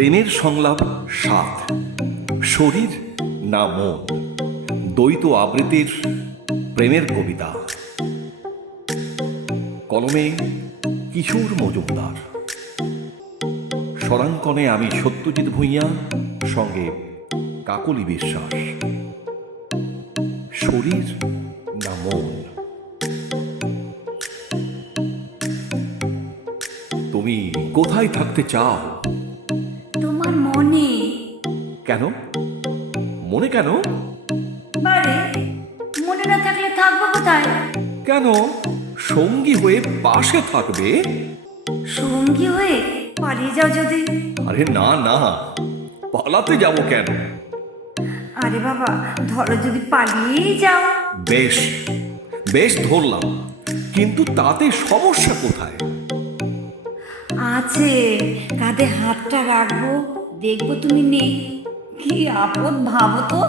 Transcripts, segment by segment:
প্রেমের সংলাপ ৭। শরীর না মন, দ্বৈত আবৃত্তির প্রেমের কবিতা। কলমে কিশোর মজুমদার, স্বরাঙ্কনে আমি সত্যজিৎ ভূঁইয়া, সঙ্গে কাকলি বিশ্বাস। শরীর না মন। তুমি কোথায় থাকতে চাও? তোমার মনে। কেন? মনে কেন? বারে, মনে না থাকলে থাকবো কোথায়? কেন? সঙ্গী হয়ে পাশে থাকবে। সঙ্গী হয়ে পালিয়ে যাও যদি? আরে না না, পালাতে যাব কেন? আরে বাবা, ধরো যদি পালিয়েই যাও। বেশ বেশ ধরলাম, কিন্তু তাতে সমস্যা কোথায়? আছে, কাঁধে হাতটা রাখবো, দেখবো তুমি নেই। কি আপদ ভাবো তো।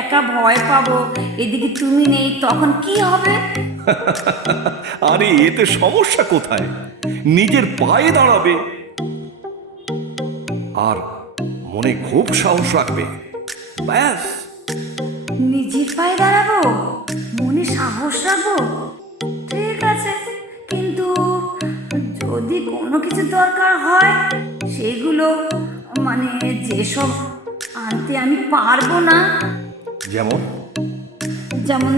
একা ভয় পাবো, এদিকে তুমি নেই, তখন কি হবে? আরে এতে সমস্যা কোথায়? নিজের পায়ে দাঁড়াবে আর মনে খুব সাহস রাখবে, ব্যাস। নিজের পায়ে দাঁড়াবো, মনে সাহস রাখবো, ঠিক আছে। কিন্তু যদি কোনো কিছু দরকার হয়, সেগুলো মানে যেসব আনতে আমি পারবো না। যেমন? যেমন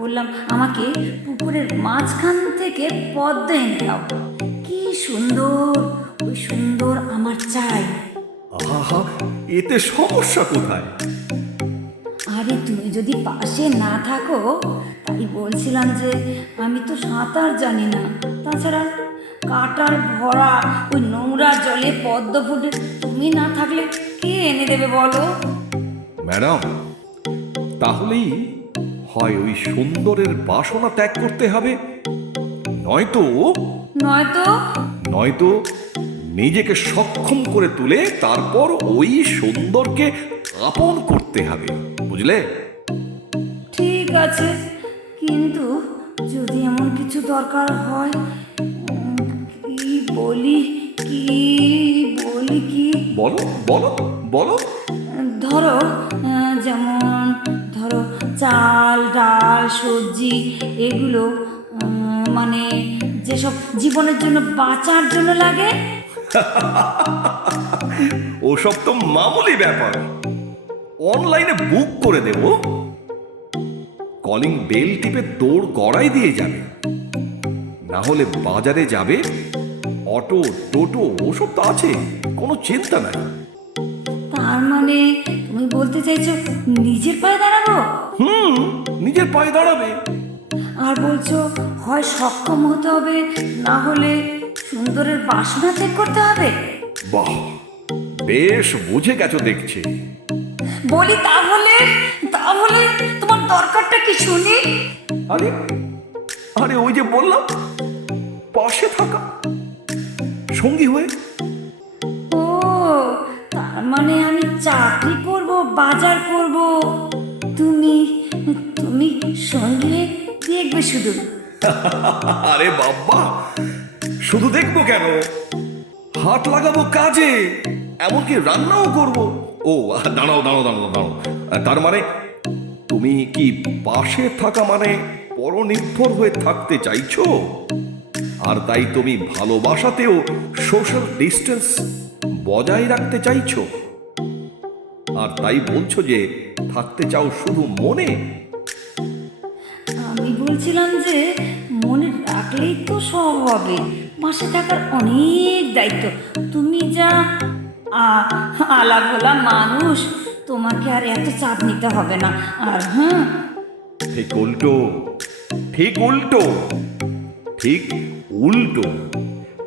বললাম আমাকে পুকুরের মাঝখান থেকে পদ্ম এনে দাও। কি সুন্দর, ওই সুন্দর আমার চাই। আহা, এতে সমস্যা কোথায়? আরে তুমি যদি পাশে না থাকো, তাই বলছিলাম যে আমি তো সাঁতার জানি না। তাছাড়া কাঁটার ভরা ওই নোংরা জলে পদ্ম ফুটে, তুমি না থাকলে কে এনে দেবে বলো? ম্যাডাম, তাহলেই হয় ওই সুন্দরের বাসনা ত্যাগ করতে হবে, নয়তো নয়তো নয়তো নিজেকে সক্ষম করে তুলে তারপর ওই সুন্দরকে আপন করতে হবে, বুঝলে? ঠিক আছে, কিন্তু যদি এমন কিছু দরকার হয়, কি বলি কি কি বলো বলো বলো। ধরো যেমন চাল ডাল সবজি, এগুলো মানে যেসব জীবনের জন্য বাঁচার জন্য লাগে। ওসব তো মামুলি ব্যাপার, অনলাইনে বুক করে দেব। কলিং বেল টিপে দৌড় গড়াই দিয়ে যাবে, না হলে বাজারে যাবে, অটো টোটো ওসব তো আছে, কোনো চিন্তা নাই। তার মানে তুমি বলতে চাইছো নিজের পায়ে দাঁড়াবো? নিজের পায়ে দাঁড়াবে। আর বলছো হয় সক্ষম হতে হবে, না হলে সুন্দরের বাসনা ত্যাগ করতে হবে। বাহ, বেশ বুঝে গেছো দেখছি। বলি তাহলে তাহলে তোমার দরকারটা কি শুনি? আরে আরে ওই যে বললাম, পাশে থাকা, সঙ্গী হয়ে। ও, তার মানে আমি চাকরি করব, বাজার করব, তুমি তুমি সঙ্গে দেখবে শুধু? আরে বাবা, শুধু দেখবো কেন, হাত লাগাবো কাজে, এমনকি রান্নাও করব। ও দাঁড়াও দাঁড়াও দাঁড়াও দাঁড়াও, তার মানে তুমি কি পাশে থাকা মানে পরনির্ভর হয়ে থাকতে চাইছো? আর তাই তুমি ভালোবাসাতেও সোশ্যাল ডিস্টেন্স বজায় রাখতে চাইছো? আর তাই বলছো যে থাকতে চাও শুধু মনে? আমি বলছিলাম যে মনে রাখলেই তো সব হবে, পাশে থাকার অনেক দায়িত্ব। তুমি যা আলাভোলা মানুষ, তোমাকে আর এত চাপ নিতে হবে না। আর ঠিক উল্টো, ঠিক উল্টো, ঠিক উল্টো।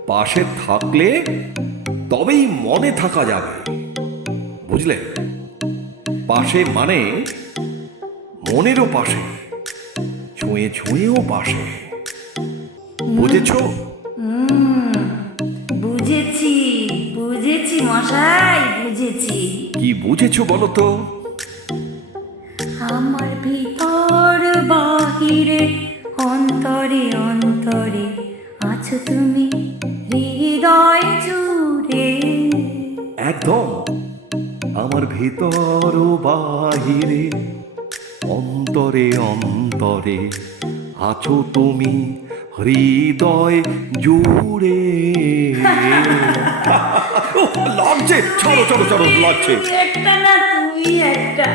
পাশে থাকলে তবেই মনে থাকা যাবে, বুঝলে? পাশে মানে মনেরও পাশে, ছুঁয়ে ছুঁয়েও পাশে, বুঝেছো? বুঝেছি বুঝেছি মশাই, বুঝেছি। কি বুঝেছো বলো তো? আমার ভিতর বাহিরে অন্তরে অন্তরে আছো তুমি, হৃদয় একদম আমার ভেতর ও বাহিরে, অন্তরে অন্তরে আছো তুমি হৃদয় জুড়ে। লাগছে, চলো চলো চলো, লাগছে। তুই একটা না, তুই একটা।